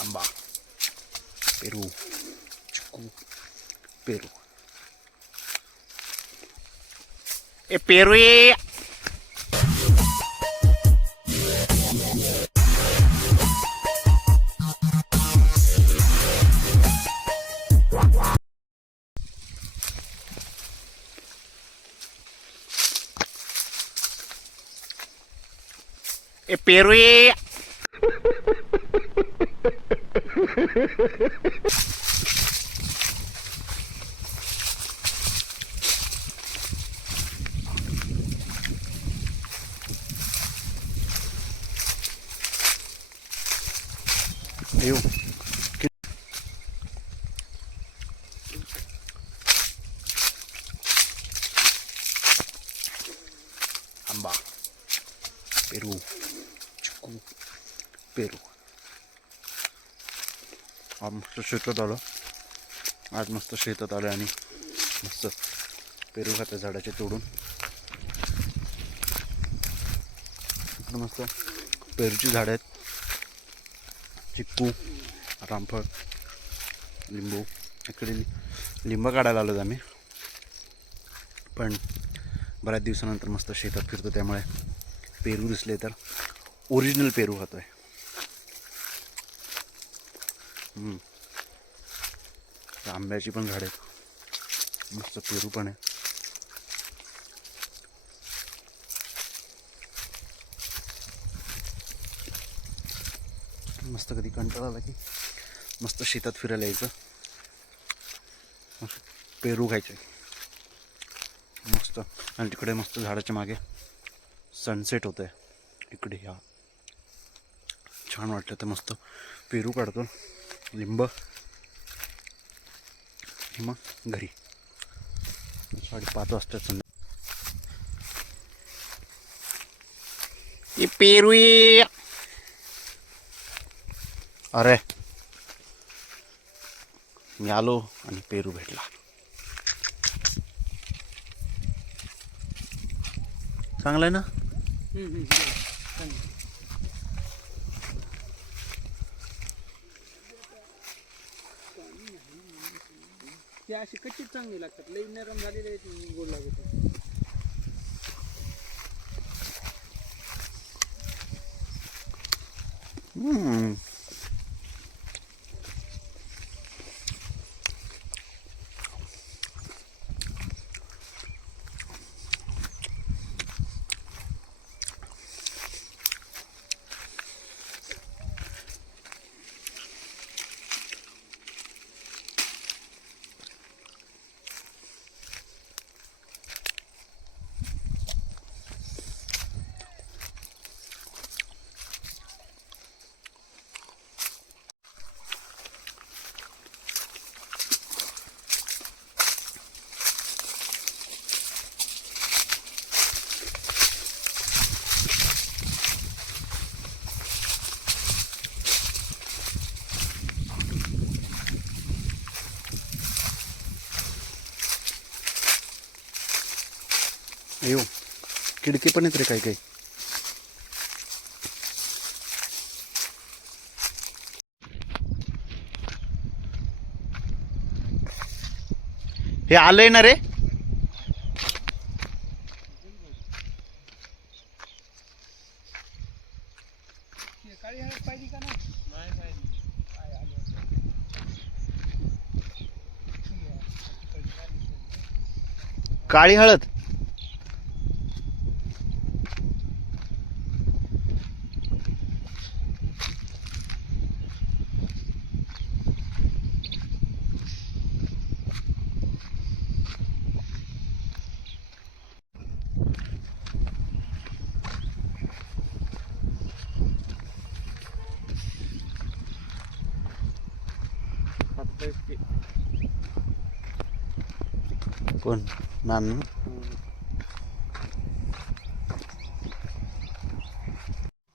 आंबा पेरू चिकू पेरू ए पेरू ये ए पेरू ये येऊ आंबा पेरू चिकू पेरू आज मस्त शेतात आलो. आज मस्त शेतात आलं आणि मस्त पेरू खात्या झाडाचे तोडून. इकडं मस्त पेरूची झाडं आहेत. चिक्कू रामफळ लिंबू. इकडे लिंब काढायला आलोत आम्ही. पण बऱ्याच दिवसानंतर मस्त शेतात फिरतो त्यामुळे पेरू दिसले तर ओरिजिनल पेरू खातो आहे आंब्याची पण झाड आहेत. मस्त पेरू पण आहे. मस्त कधी कंटाळा आला की मस्त शेतात फिरायला यायचं. मस्त पेरू खायचे. मस्त. आणि तिकडे मस्त झाडाच्या मागे सनसेट होत आहे इकडे ह्या छान वाटलं तर मस्त पेरू काढतो. लिंब आणि मग घरी साडेपाच वाजता संध्या पेरू ये अरे मी आलो आणि पेरू भेटला चांगलं आहे ना ते अशी कच्चीच चांगली लागतात लई नरम झालेले आहेत, गोड लागत हम्म. येऊ खिडकी पण आहेत रे काही काही. हे आलंय ना रे? काळी हळद पाहिजे का नाही नाही पाहिजे काय आलं काळी हळद कोण? नान?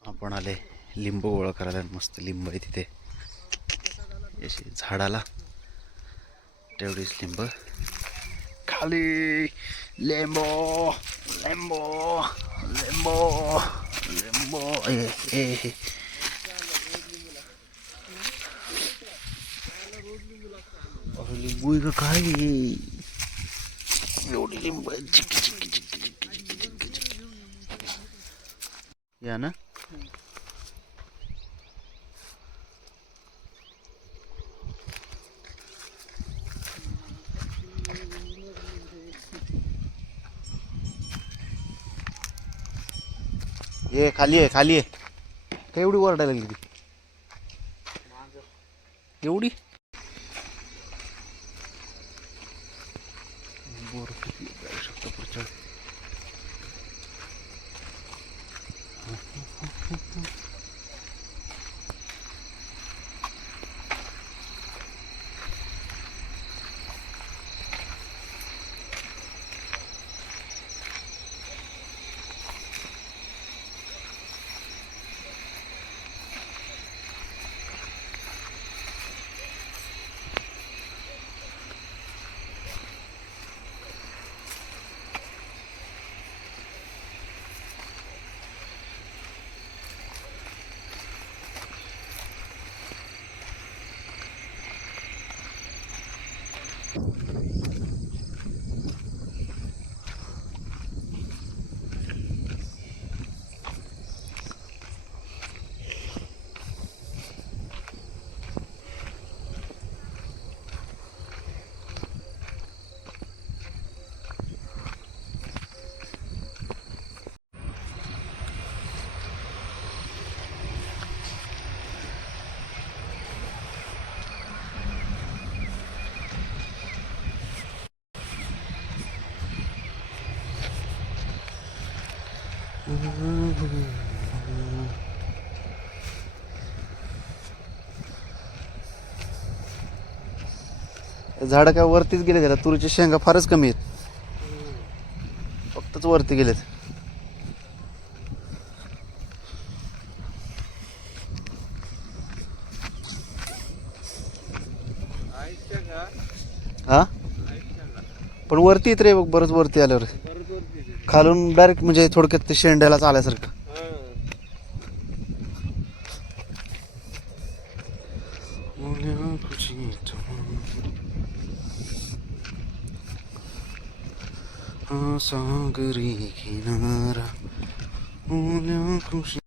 आपण आले लिंबू गोळा करायला. मस्त लिंब आहे तिथे. अशी झाडाला. तेवढीच लिंब. खाली. लिंबो. लिंबो. लिंबो. लिंबो. ए ए लिंबू आहे का काय एवढी लिंबू या ना. ये खाली आहे खाली आहे. काय एवढी ओरडायला लागली ती? एवढी? झाडं काय वरतीच गेले त्याला तुरीच्या शेंगा फारच कमी आहेत. फक्तच वरती गेलेत. हा? पण वरती येत रे बघ बरंच वरती आल्यावर बरंच वरती आहे ते. खालून डायरेक्ट म्हणजे थोडक्यात ते शेंड्याला आल्यासारखं सागरी किनारा. खुशी